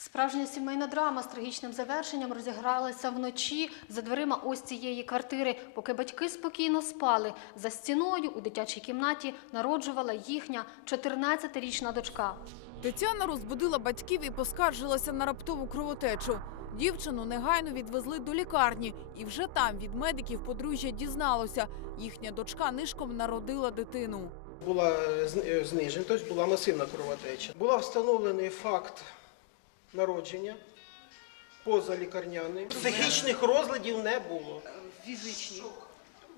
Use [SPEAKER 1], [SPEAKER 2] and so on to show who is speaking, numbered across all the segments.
[SPEAKER 1] Справжня сімейна драма з трагічним завершенням розігралася вночі за дверима ось цієї квартири. Поки батьки спокійно спали, за стіною у дитячій кімнаті народжувала їхня 14-річна дочка.
[SPEAKER 2] Тетяна розбудила батьків і поскаржилася на раптову кровотечу. Дівчину негайно відвезли до лікарні, і вже там від медиків подружжя дізналося, їхня дочка нишком народила дитину.
[SPEAKER 3] Була зни- знижена, тобто була масивна кровотеча. Була встановлений факт народження позалікарняним. Психічних розладів не було.
[SPEAKER 4] Фізичні.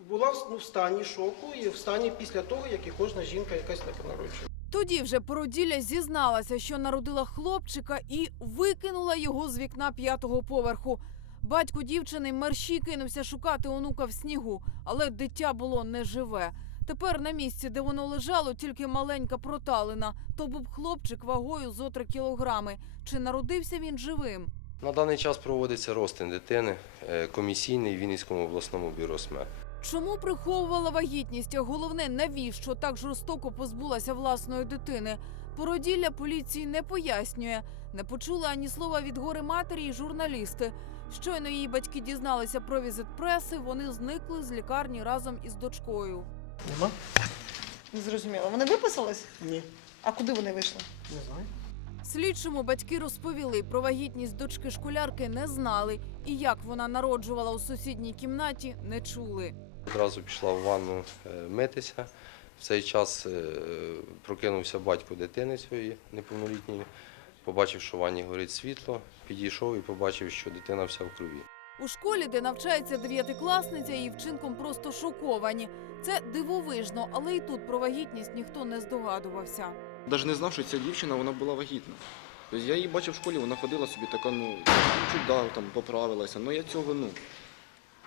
[SPEAKER 3] Була в ну, в стані шоку і в стані після того, як і кожна жінка якась так народжує.
[SPEAKER 2] Тоді вже породілля зізналася, що народила хлопчика і викинула його з вікна п'ятого поверху. Батько дівчини мерщій кинувся шукати онука в снігу, але дитя було неживе. Тепер на місці, де воно лежало, тільки маленька проталина. То був хлопчик вагою зо три кілограми. Чи народився він живим?
[SPEAKER 5] На даний час проводиться розтин дитини е, комісійний в Вінницькому обласному бюро СМЕ.
[SPEAKER 2] Чому приховувала вагітність? А головне, навіщо так жорстоко позбулася власної дитини? Породілля поліції не пояснює. Не почули ані слова від гори матері і журналісти. Щойно її батьки дізналися про візит преси, вони зникли з лікарні разом із дочкою.
[SPEAKER 3] Нема?
[SPEAKER 4] Не зрозуміло. Вони виписались?
[SPEAKER 3] Ні,
[SPEAKER 4] А куди вони вийшли?
[SPEAKER 3] не знаю.
[SPEAKER 2] Слідчому батьки розповіли про вагітність дочки школярки не знали, і як вона народжувала у сусідній кімнаті, не чули.
[SPEAKER 5] Одразу пішла в ванну е, митися. В цей час е, прокинувся батько дитини своєї неповнолітньої, побачив, що в ванні горить світло, підійшов і побачив, що дитина вся в крові.
[SPEAKER 2] У школі, де навчається дев'ятикласниця, її вчинком просто шоковані. Це дивовижно, але і тут про вагітність ніхто не здогадувався.
[SPEAKER 6] Навіть не знав, що ця дівчина вона була вагітна. Тобто я її бачив в школі, вона ходила собі така, ну, чудо там поправилася. Ну я цього, ну.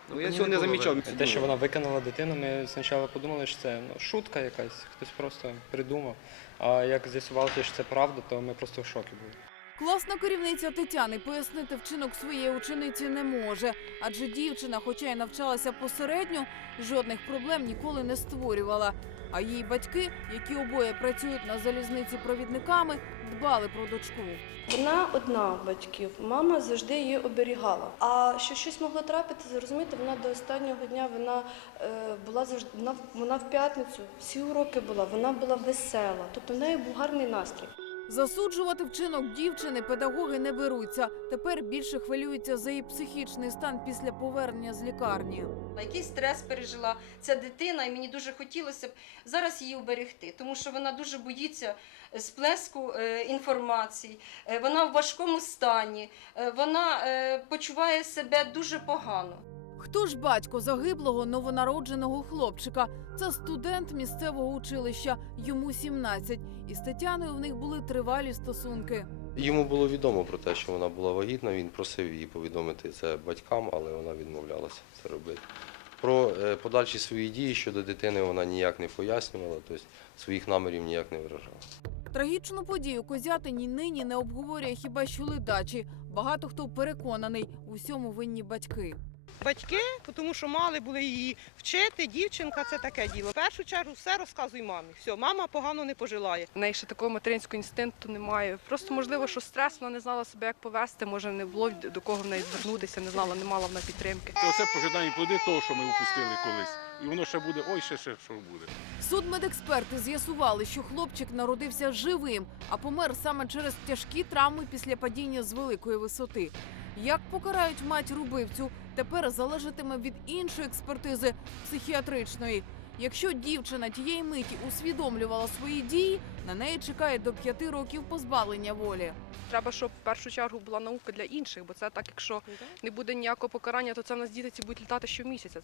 [SPEAKER 6] Ну я цього не замічав.
[SPEAKER 7] Те, що вона викинула дитину, ми спочатку подумали, що це ну, шутка якась, хтось просто придумав. А як з'ясувалося, що це правда, то ми просто в шокі були.
[SPEAKER 2] Класна керівниця Тетяни пояснити вчинок своєї учениці не може, адже дівчина, хоча й навчалася посередньо, жодних проблем ніколи не створювала. А її батьки, які обоє працюють на залізниці провідниками, дбали про дочку.
[SPEAKER 8] Вона одна батьків, мама завжди її оберігала. А що щось могло трапитися, розумієте, вона до останнього дня вона е, була завжди вона, вона в п'ятницю, всі уроки була, вона була весела, тобто в неї був гарний настрій.
[SPEAKER 2] Засуджувати вчинок дівчини педагоги не беруться. Тепер більше хвилюються за її психічний стан після повернення з лікарні.
[SPEAKER 9] Який стрес пережила ця дитина, і мені дуже хотілося б зараз її уберегти, тому що вона дуже боїться сплеску е, інформації, е, вона в важкому стані, е, вона е, почуває себе дуже погано.
[SPEAKER 2] Хто ж батько загиблого новонародженого хлопчика? Це студент місцевого училища, йому 17. І з Тетяною в них були тривалі стосунки.
[SPEAKER 5] Йому було відомо про те, що вона була вагітна. Він просив її повідомити це батькам, але вона відмовлялася це робити. Про е, подальші свої дії щодо дитини вона ніяк не пояснювала, тобто своїх намірів ніяк не виражала.
[SPEAKER 2] Трагічну подію Козятині нині не обговорює хіба що ледачі. Багато хто переконаний, у всьому винні батьки.
[SPEAKER 10] Батьки, тому що мали були її вчити, дівчинка це таке діло. В першу чергу все розказуй мамі. Все, мама погано не пожелає.
[SPEAKER 11] В неї ще такого материнського інстинкту немає. Просто можливо, що стрес, вона не знала себе, як повести. Може, не було до кого в неї звернутися, не знала, не мала вона підтримки.
[SPEAKER 12] Це оце пожидані плоди того, що ми упустили колись. І воно ще буде, ой, ще, ще що буде.
[SPEAKER 2] Судмедексперти з'ясували, що хлопчик народився живим, а помер саме через тяжкі травми після падіння з великої висоти. Як покарають матір убивцю, тепер залежатиме від іншої експертизи психіатричної. Якщо дівчина тієї миті усвідомлювала свої дії, на неї чекає до п'яти років позбавлення волі.
[SPEAKER 11] Треба, щоб в першу чергу була наука для інших, бо це так, якщо не буде ніякого покарання, то це в нас діти ці будуть літати щомісяця.